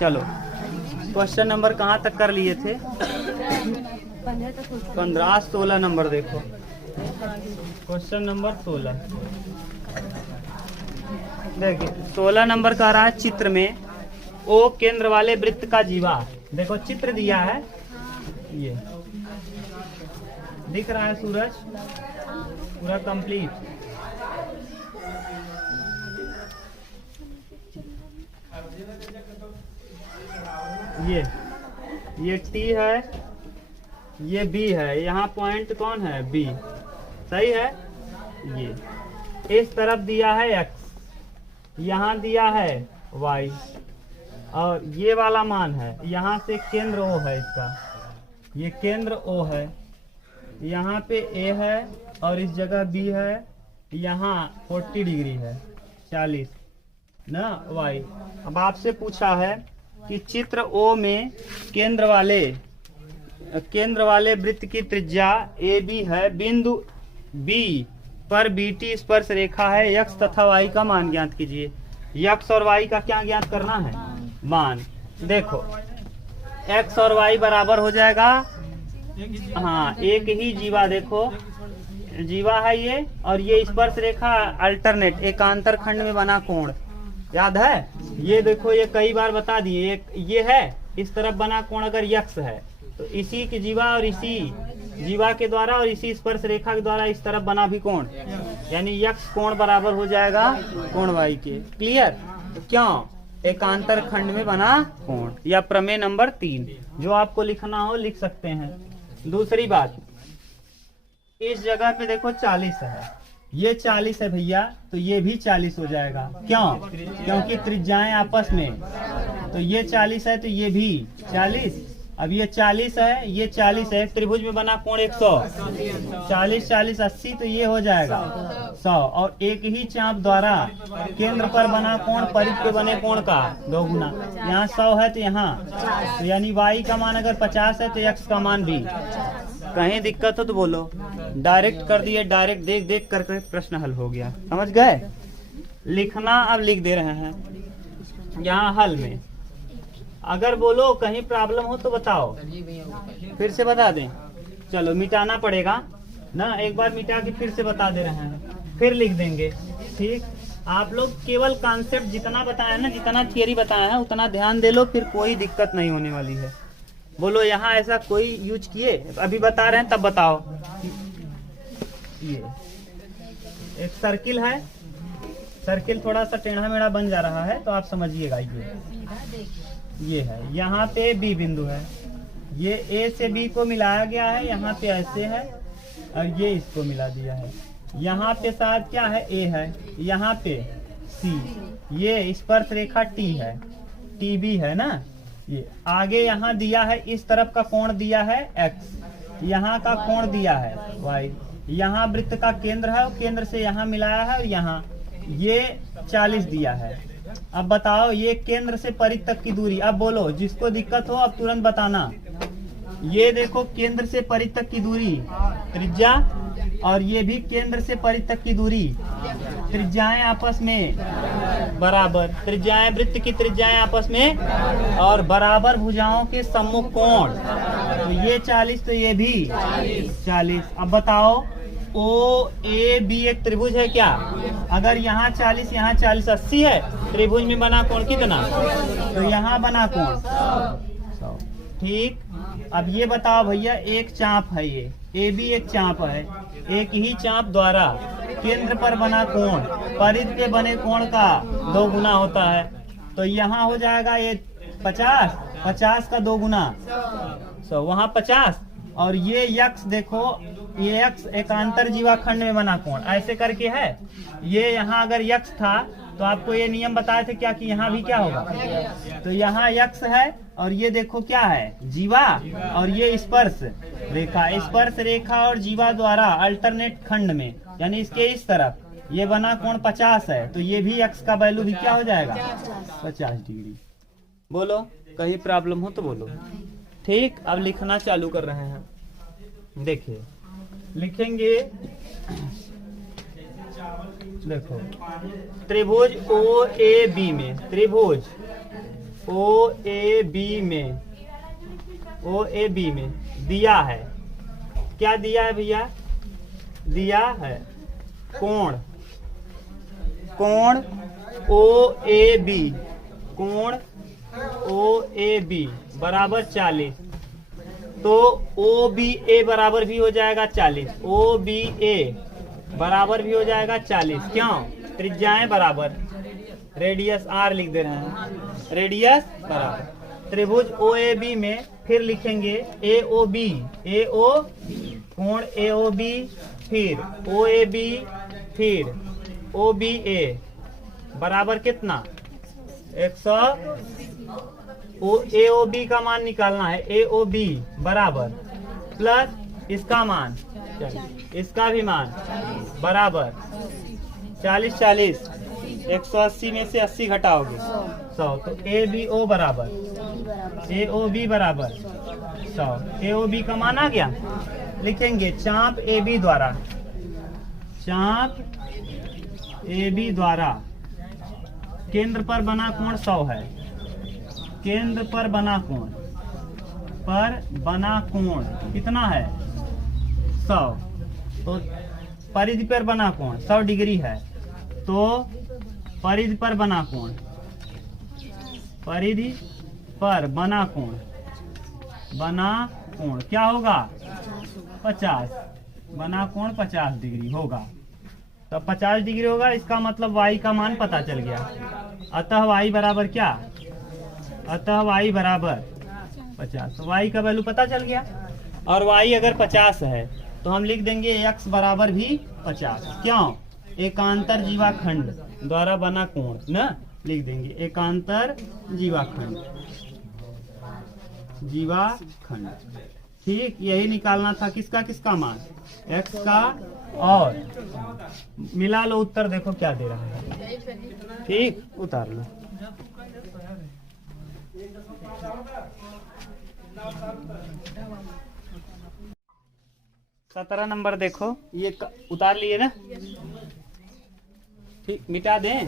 चलो question number कहाँ तक कर लिए थे? 15-16 नंबर देखो। क्वेश्चन नंबर 16 देखिए, 16 नंबर कह रहा है चित्र में ओ केंद्र वाले वृत्त का जीवा। देखो चित्र दिया है, ये दिख रहा है सूरज पूरा कंप्लीट। ये टी है, ये बी है, यहाँ पॉइंट कौन है? बी, सही है। ये इस तरफ दिया है एक्स, यहाँ दिया है वाई, और ये वाला मान है, यहाँ से केंद्र ओ है इसका, ये केंद्र ओ है, यहाँ पे ए है और इस जगह बी है, यहाँ 40 डिग्री है, 40 ना वाई। अब आपसे पूछा है कि चित्र ओ में केंद्र वाले वृत्त की त्रिज्या ए बी है, बिंदु बी पर बीटी स्पर्श रेखा है, यक्स तथा वाई का मान ज्ञात कीजिए। यक्स और वाई का क्या ज्ञात करना है? मान। देखो एक्स और वाई बराबर हो जाएगा, हाँ एक ही जीवा, देखो जीवा है ये, और ये स्पर्श रेखा अल्टरनेट एकांतर खंड में बना कोण, याद है? ये देखो ये कई बार बता दिए, ये है इस तरफ बना कोण अगर यक्स है तो इसी के जीवा और इसी जीवा के द्वारा और इसी स्पर्श रेखा के द्वारा इस तरफ बना भी कोण, यानी यक्स कोण बराबर हो जाएगा कोण वाई के। क्लियर? क्यों? एकांतर खंड में बना कोण। या प्रमेय नंबर 3, जो आपको लिखना हो लिख सकते हैं। दूसरी बात, इस जगह पे देखो 40 है, ये 40 है भैया, तो ये भी 40 हो जाएगा। क्यों? क्योंकि त्रिज्याएं आपस में, तो ये 40 है तो ये भी 40। अब ये 40 है, ये 40 है, त्रिभुज में बना कोण 100, 40 40 80, तो ये हो जाएगा 100। और एक ही चाप द्वारा केंद्र पर बना कोण परिध पे बने कोण का 2 गुना। यहाँ 100 है तो यहाँ, तो यानी y का मान अगर 50 है तो x का मान भी। कहीं दिक्कत हो तो बोलो, डायरेक्ट कर दिए, डायरेक्ट देख देख करके प्रश्न हल हो गया। समझ गए? लिखना अब लिख दे रहे हैं यहाँ हल में। अगर बोलो कहीं प्रॉब्लम हो तो बताओ, फिर से बता दें। चलो मिटाना पड़ेगा ना, एक बार मिटा के फिर से बता दे रहे हैं, फिर लिख देंगे। ठीक, आप लोग केवल कॉन्सेप्ट जितना बताया ना, जितना थियरी बताया है उतना ध्यान दे लो, फिर कोई दिक्कत नहीं होने वाली है। बोलो यहाँ ऐसा कोई यूज किए? अभी बता रहे हैं तब बताओ। ये एक सर्किल है, सर्किल थोड़ा सा टेढ़ा मेढ़ा बन जा रहा है तो आप समझिएगा। ये है, यहाँ पे बी बिंदु है, ये ए से बी को मिलाया गया है, यहाँ पे ऐसे है, और ये इसको मिला दिया है। यहाँ पे साथ क्या है? ए है, यहाँ पे सी, ये स्पर्श रेखा टी है, टी बी है ना। ये आगे यहाँ दिया है, इस तरफ का कोण दिया है एक्स, यहाँ का कोण दिया है वाई, यहाँ वृत्त का केंद्र है, केंद्र से यहाँ मिलाया है, और यहाँ ये 40 दिया है। अब बताओ ये केंद्र से परिध तक की दूरी। अब बोलो, जिसको दिक्कत हो अब तुरंत बताना। ये देखो केंद्र से परिध तक की दूरी त्रिज्या, और ये भी केंद्र से परिध तक की दूरी, त्रिज्याएं आपस में बराबर, त्रिज्याएं वृत्त की त्रिज्याएं आपस में, और बराबर भुजाओं के सम्मुख कोण, तो ये 40 तो ये भी 40। अब बताओ ओ ए बी एक त्रिभुज है क्या? अगर यहाँ 40 यहाँ 40, 80 है, त्रिभुज में बना कोण कितना? तो यहाँ बना कोण 100। ठीक, अब ये बताओ भैया, एक चाप है, ये ए बी एक चाप है, एक ही चाप द्वारा केंद्र पर बना कोण परिध पे बने कोण का 2 गुना होता है, तो यहाँ हो जाएगा ये 50, 50 का 2 गुना 100, वहाँ 50, और ये यक्स देखो, ये यक्स एकांतर जीवा खंड में बना कोण ऐसे करके है। ये यहाँ अगर यक्स था तो आपको ये नियम बताए थे क्या कि यहाँ भी क्या होगा, तो यहाँ यक्स है, और ये देखो क्या है? जीवा, और ये स्पर्श रेखा, स्पर्श रेखा और जीवा द्वारा अल्टरनेट खंड में, यानी इसके इस तरफ ये बना कोण 50 है, तो ये भी यक्स का वैल्यू भी क्या हो जाएगा? 50 डिग्री। बोलो कहीं प्रॉब्लम हो तो बोलो। ठीक, अब लिखना चालू कर रहे हैं। देखिए लिखेंगे, देखो त्रिभुज ओ ए बी में, त्रिभुज ओ ए बी में दिया है, क्या दिया है भैया? दिया है कोण ओ ए बी, कोण ओ ए बी बराबर 40। तो ओ बी ए बराबर भी हो जाएगा 40, ओ बी ए बराबर भी हो जाएगा 40। क्यों? त्रिज्याएं बराबर, रेडियस आर लिख दे रहे हैं, रेडियस बराबर। त्रिभुज ओ ए बी में फिर लिखेंगे ए ओ बी, कोण ए ओ बी, फिर ओ ए बी, फिर ओ बी ए बराबर कितना? 100। ए ओ बी का मान निकालना है, ए ओ बी बराबर प्लस इसका मान, इसका भी मान बराबर 40 40, 180 में से 80 घटाओगे 100, तो ए बी ओ बराबर 100। ए ओ बी का मान आ गया। लिखेंगे चाप ए बी द्वारा, चाप ए बी द्वारा केंद्र पर बना कोण 100 है, केंद्र पर बना कोण कितना है? 100। तो परिधि पर बना कोण 100 डिग्री है, तो परिधि पर बना कोण, परिधि पर बना कोण क्या होगा? 50, बना कोण 50 डिग्री होगा। तो 50 डिग्री होगा, इसका मतलब y का मान पता चल गया। अतः y बराबर क्या? अतः y बराबर 50। तो y का वैल्यू पता चल गया। और y अगर 50 है तो हम लिख देंगे x बराबर भी 50। क्यों? एकांतर जीवाखंड द्वारा बना कोण ना, लिख देंगे एकांतर जीवाखंड। ठीक, यही निकालना था। किसका किसका मान? x का। और मिला लो उत्तर, देखो क्या दे रहा है। ठीक, उतार लो। सत्रह नंबर देखो, ये उतार लिए ना? ठीक, मिटा दें।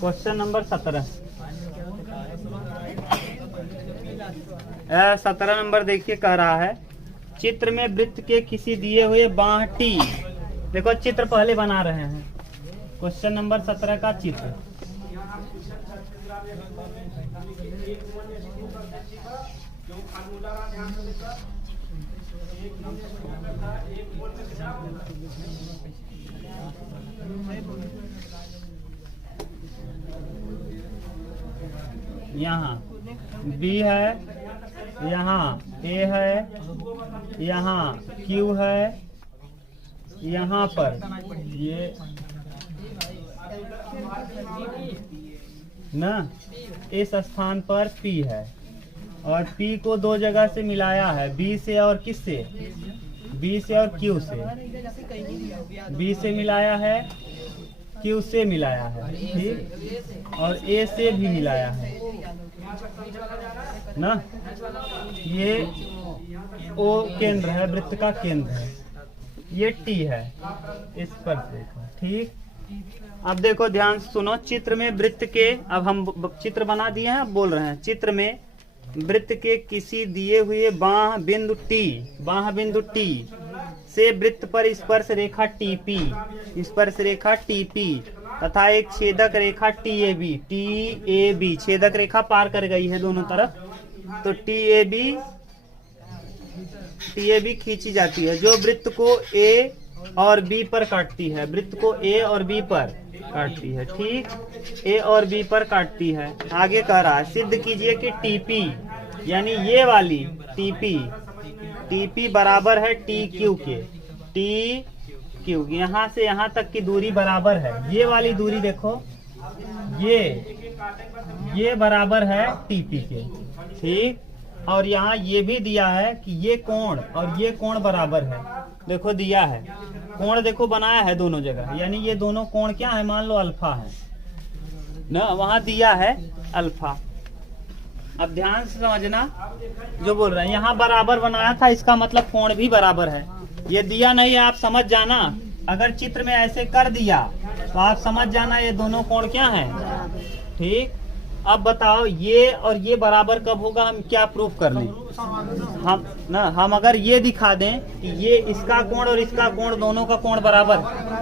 Question number 17। 17 नंबर देखिए, कह रहा है चित्र में वृत्त के किसी दिए हुए बांह टी। देखो चित्र पहले बना रहे हैं, क्वेश्चन नंबर 17 का चित्र। यहाँ B है, यहाँ A है, यहाँ Q है, यहाँ पर ये ना, इस स्थान पर P है और P को दो जगह से मिलाया है, B से और किससे? B से और Q से। B से मिलाया है, Q से मिलाया है, ठीक, और A से भी मिलाया है ना। ये O केंद्र है, वृत्त का केंद्र है, ये T है, इस पर देखो। ठीक, अब देखो ध्यान से सुनो। चित्र में वृत्त के, अब हम चित्र बना दिए हैं, अब बोल रहे हैं चित्र में वृत्त के किसी दिए हुए बाह बिंदु T से वृत्त पर स्पर्श रेखा TP, स्पर्श रेखा TP तथा एक छेदक रेखा TAB छेदक रेखा पार कर गई है दोनों तरफ, तो TAB खींची जाती है, जो वृत्त को A और B पर काटती है, वृत्त को A और B पर काटती है। ठीक, A और B पर काटती है। आगे कह रहा है सिद्ध कीजिए कि TP यानी ये वाली TP बराबर है TQ के, TQ यहाँ से यहाँ तक की दूरी बराबर है। ये वाली दूरी देखो, ये बराबर है TP के। ठीक, और यहाँ ये भी दिया है कि ये कोण और ये कोण बराबर है। देखो दिया है कोण, देखो बनाया है दोनों जगह, यानी ये दोनों कोण क्या है? मान लो अल्फा है ना, वहां दिया है अल्फा। अब ध्यान से समझना जो बोल रहे हैं, यहाँ बराबर बनाया था, इसका मतलब कोण भी बराबर है। ये दिया नहीं है, आप समझ जाना अगर चित्र में ऐसे कर दिया तो आप समझ जाना ये दोनों कोण क्या हैं। ठीक, अब बताओ ये और ये बराबर कब होगा, हम क्या प्रूफ कर लें। हम अगर ये दिखा दें कि ये इसका कोण और इसका कोण दोनों का कोण बराबर,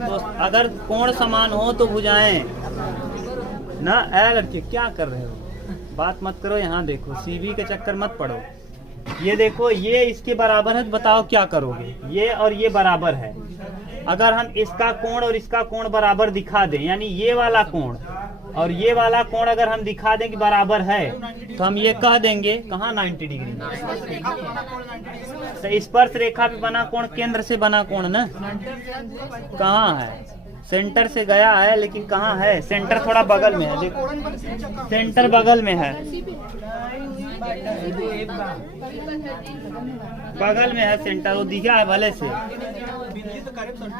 तो अगर कोण समान हो तो भुजाएं ना। ऐ लड़के क्या कर रहे हो, बात मत करो, यहाँ देखो सीवी के चक्कर मत पड़ो। ये देखो ये इसके बराबर है, तो बताओ क्या करोगे। ये और ये बराबर है, अगर हम इसका कोण और इसका कोण बराबर दिखा दें, यानी ये वाला कोण और ये वाला कोण अगर हम दिखा दें कि बराबर है, तो हम ये कह देंगे कहाँ 90 डिग्री। तो स्पर्श रेखा पे बना कोण केंद्र से बना कोण ना, कहाँ है, सेंटर से गया है, लेकिन कहाँ है, सेंटर थोड़ा बगल में है, देखो सेंटर बगल में है, बगल में है सेंटर, वो दिखा है भले से।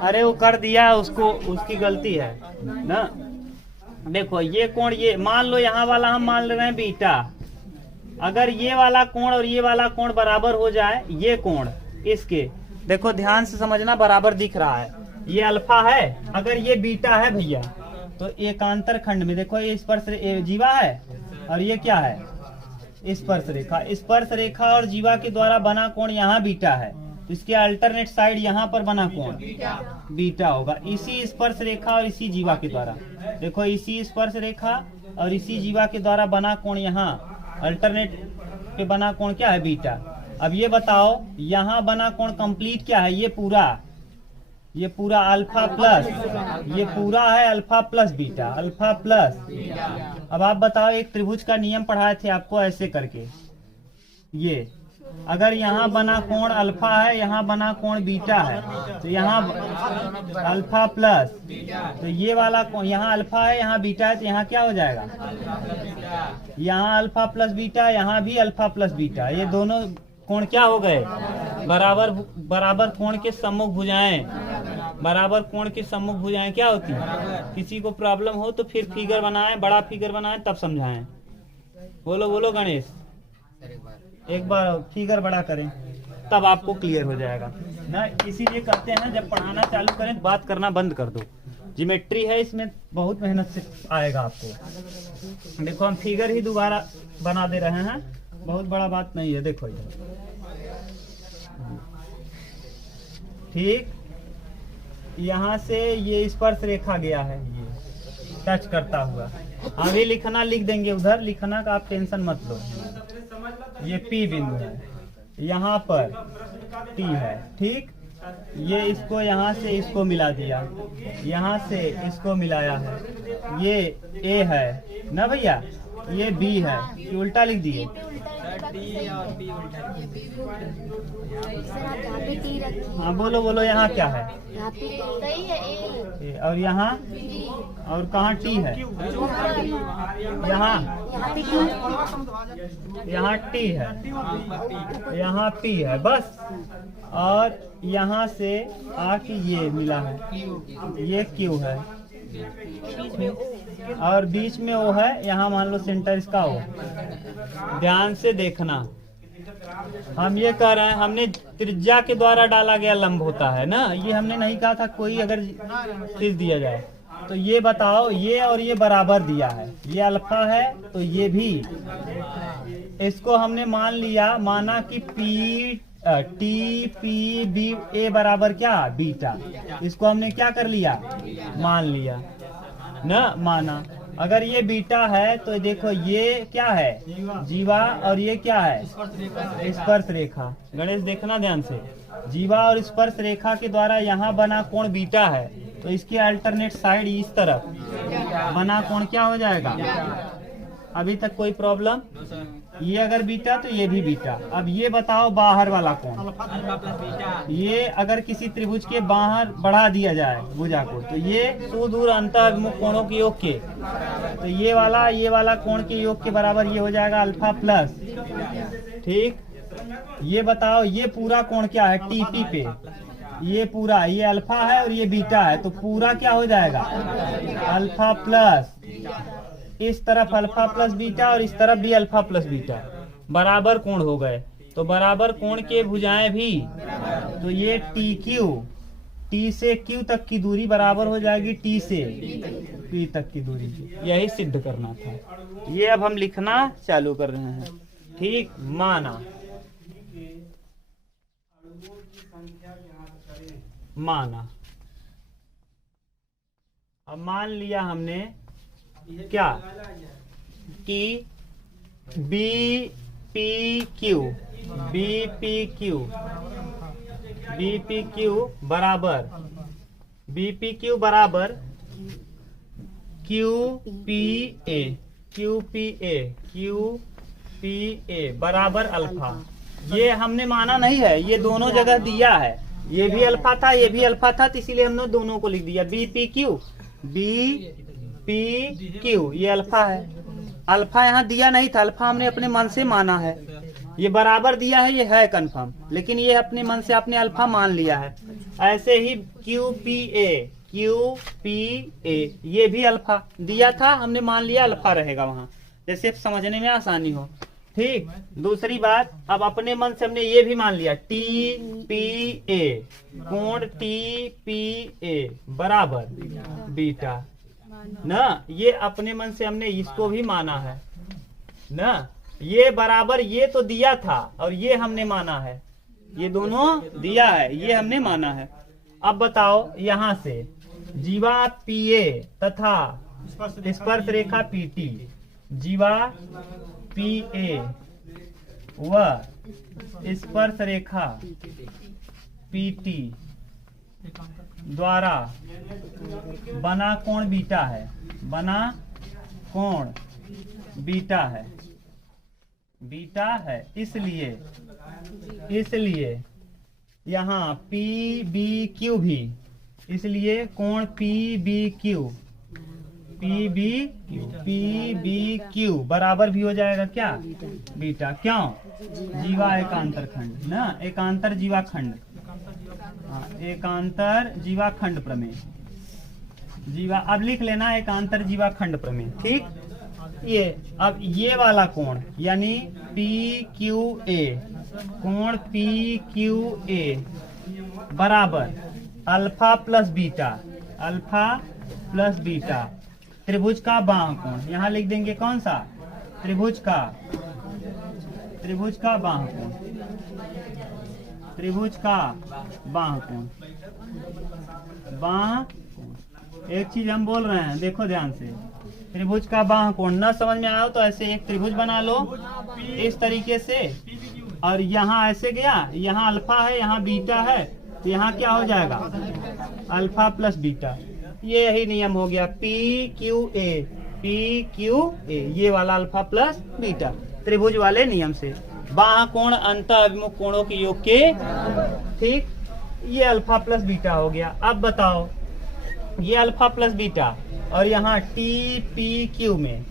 अरे वो कर दिया उसको, उसकी गलती है ना। देखो ये कोण, ये मान लो यहाँ वाला हम मान ले रहे हैं बीटा, अगर ये वाला कोण और ये वाला कोण बराबर हो जाए, ये कोण इसके, देखो ध्यान से समझना, बराबर दिख रहा है, ये अल्फा है, अगर ये बीटा है भैया, तो एकांतर खंड में देखो ये स्पर्श जीवा है और ये क्या है, स्पर्श रेखा। स्पर्श रेखा और जीवा के द्वारा बना कोण यहाँ बीटा है, तो इसके अल्टरनेट साइड यहाँ पर बना कोण बीटा होगा। इसी स्पर्श रेखा और इसी जीवा के द्वारा, देखो इसी स्पर्श रेखा और इसी जीवा के द्वारा बना कोण यहाँ अल्टरनेट पे बना कोण क्या है, बीटा। अब ये बताओ यहाँ बना कोण कंप्लीट क्या है, ये पूरा अल्फा प्लस, ये पूरा है alpha plus beta, alpha plus. अब आप बताओ, एक त्रिभुज का नियम पढ़ाए थे आपको ऐसे करके, ये अगर यहाँ बना कोण अल्फा है, यहाँ बना कोण बीटा है, तो यहाँ अल्फा प्लस, तो ये वाला कोण यहाँ अल्फा है, यहाँ बीटा है, तो यहाँ क्या हो जाएगा, यहाँ अल्फा प्लस बीटा, यहाँ भी अल्फा प्लस बीटा, ये दोनों कोण क्या हो गए, बराबर। बराबर कोण के सम्मुख भुजाएं, बराबर कोण के सम्मुख भुजाएं क्या होती है। किसी को प्रॉब्लम हो तो फिर फिगर बनाएं, बड़ा फिगर बनाएं, तब समझाएं। बोलो बोलो गणेश, एक बार फिगर बड़ा करें तब आपको क्लियर हो जाएगा ना। इसीलिए कहते हैं जब पढ़ाना चालू करें तो बात करना बंद कर दो। ज्योमेट्री है, इसमें बहुत मेहनत से आएगा आपको। देखो हम फिगर ही दोबारा बना दे रहे हैं, बहुत बड़ा बात नहीं है। देखो इधर, ठीक, यहाँ से ये स्पर्श रेखा गया है, ये टच करता हुआ, अभी लिखना लिख देंगे, उधर लिखना का आप टेंशन मत लो। ये P बिंदु है, यहाँ पर T है, ठीक, ये इसको यहाँ से इसको मिला दिया, यहाँ से इसको मिलाया है, ये A है ना भैया, ये B है, ये उल्टा लिख दिए, हाँ बोलो बोलो, यहाँ क्या है, और यहाँ, और कहाँ T है, यहाँ T है, यहाँ P है बस। और यहाँ से आके ये मिला है, ये Q है, और बीच में वो है, यहाँ मान लो सेंटर इसका हो। ध्यान से देखना, हम ये कह रहे हैं, हमने त्रिज्या के द्वारा डाला गया लंब होता है ना, ये हमने नहीं कहा था कोई अगर चीज दिया जाए। तो ये बताओ, ये और ये बराबर दिया है, ये अल्फा है तो ये भी, इसको हमने मान लिया, माना कि T A बराबर क्या, बीटा। इसको हमने क्या कर लिया, मान लिया ना, माना। अगर ये बीटा है तो देखो ये क्या है, जीवा, और ये क्या है, स्पर्श रेखा। गणेश देखना ध्यान से, जीवा और स्पर्श रेखा के द्वारा यहाँ बना कोण बीटा है, तो इसके अल्टरनेट साइड इस तरफ बना कोण क्या हो जाएगा। अभी तक कोई प्रॉब्लम, ये अगर बीटा तो ये भी बीटा। अब ये बताओ बाहर वाला कोण, ये अगर किसी त्रिभुज के बाहर बढ़ा दिया जाए भुजा को, तो ये सुदूर अंतःअभिमुख कोणों के योग के, तो ये वाला कोण के योग के बराबर ये हो जाएगा अल्फा प्लस, ठीक। ये बताओ, ये पूरा कोण क्या है, TP पे, ये पूरा, ये अल्फा है और ये बीटा है, तो पूरा क्या हो जाएगा, अल्फा प्लस, इस तरफ अल्फा प्लस बीटा और इस तरफ भी अल्फा प्लस बीटा, बराबर कोण हो गए। तो बराबर कोण के भुजाएं भी, तो ये TQ टी से क्यू तक की दूरी बराबर हो जाएगी टी से पी तक की दूरी की। यही सिद्ध करना था। ये अब हम लिखना चालू कर रहे हैं। ठीक, माना माना। अब मान लिया हमने क्या कि बी पी क्यू बराबर क्यू पी ए बराबर अल्फा। ये हमने माना नहीं है, ये दोनों जगह दिया है। ये भी अल्फा था, ये भी अल्फा था, तो इसीलिए हमने दोनों को लिख दिया बी पी क्यू। ये अल्फा है, अल्फा यहाँ दिया नहीं था, अल्फा हमने अपने मन से माना है। ये बराबर दिया है, ये है कंफर्म, लेकिन ये अपने मन से आपने अल्फा मान लिया है। ऐसे ही क्यू पी ए ये भी अल्फा दिया था, हमने मान लिया अल्फा रहेगा वहाँ, जैसे समझने में आसानी हो। ठीक, दूसरी बात, अब अपने मन से हमने ये भी मान लिया टी पी ए, कोण टी पी ए बराबर बीटा ना। ये अपने मन से हमने इसको भी माना है ना। ये बराबर ये तो दिया था और ये हमने माना है, ये दोनों दिया है, ये हमने माना है। अब बताओ, यहाँ से जीवा पीए तथा स्पर्श रेखा पीटी, जीवा पीए व स्पर्श रेखा पीटी द्वारा बना कोण बीटा है, बना कोण बीटा है। इसलिए यहाँ पी बी क्यू भी, इसलिए कोण पी बी क्यू बराबर भी हो जाएगा क्या बीटा। क्यों? जीवा एकांतर खंड ना, एकांतर जीवा खंड, एकांतर जीवा खंड प्रमेय। जीवा अब लिख लेना एकांतर जीवा खंड प्रमेय। ठीक, ये अब ये वाला कोण यानी पी क्यू ए, कोण पी क्यू ए बराबर अल्फा प्लस बीटा, त्रिभुज का बाह्य कोण। यहाँ लिख देंगे कौन सा, त्रिभुज का बाह्य कोण, त्रिभुज का बाह्य कोण। एक चीज हम बोल रहे हैं, देखो ध्यान से, त्रिभुज का बाह्य कोण न समझ में आया तो ऐसे एक त्रिभुज बना लो इस तरीके से, और यहाँ ऐसे गया, यहाँ अल्फा है, यहाँ बीटा है, तो यहाँ क्या हो जाएगा अल्फा प्लस बीटा। ये यही नियम हो गया, पी क्यू ए, ये वाला अल्फा प्लस बीटा त्रिभुज वाले नियम से। बाह्य कोण अंत अभिमुख कोणों के योग के। ठीक, ये अल्फा प्लस बीटा हो गया। अब बताओ, ये अल्फा प्लस बीटा और यहाँ टी पी क्यू में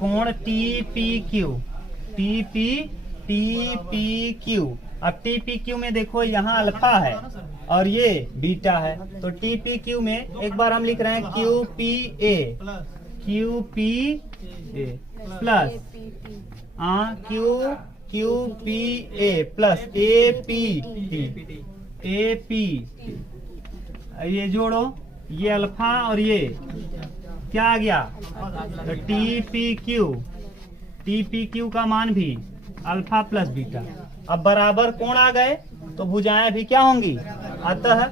कोण टी पी क्यू। अब टी पी क्यू में देखो, यहाँ अल्फा है और ये बीटा है, तो टी पी क्यू में एक बार हम लिख रहे हैं Q P A plus Q P A plus A P. ये जोड़ो, ये अल्फा और ये क्या आ गया, तो टी पी क्यू का मान भी अल्फा प्लस बीटा। अब बराबर कोण आ गए तो भुजाएं भी क्या होंगी, अतः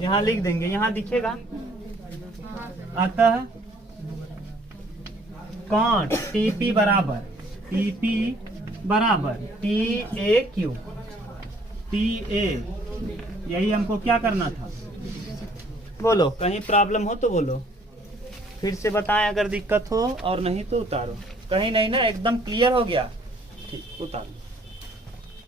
यहाँ लिख देंगे, यहाँ दिखेगा, अतः कोण टीपी बराबर टी ए क्यू, यही हमको क्या करना था। बोलो, कहीं प्रॉब्लम हो तो बोलो, फिर से बताएं अगर दिक्कत हो, और नहीं तो उतारो। कहीं नहीं ना, एकदम क्लियर हो गया। ठीक, उतारो।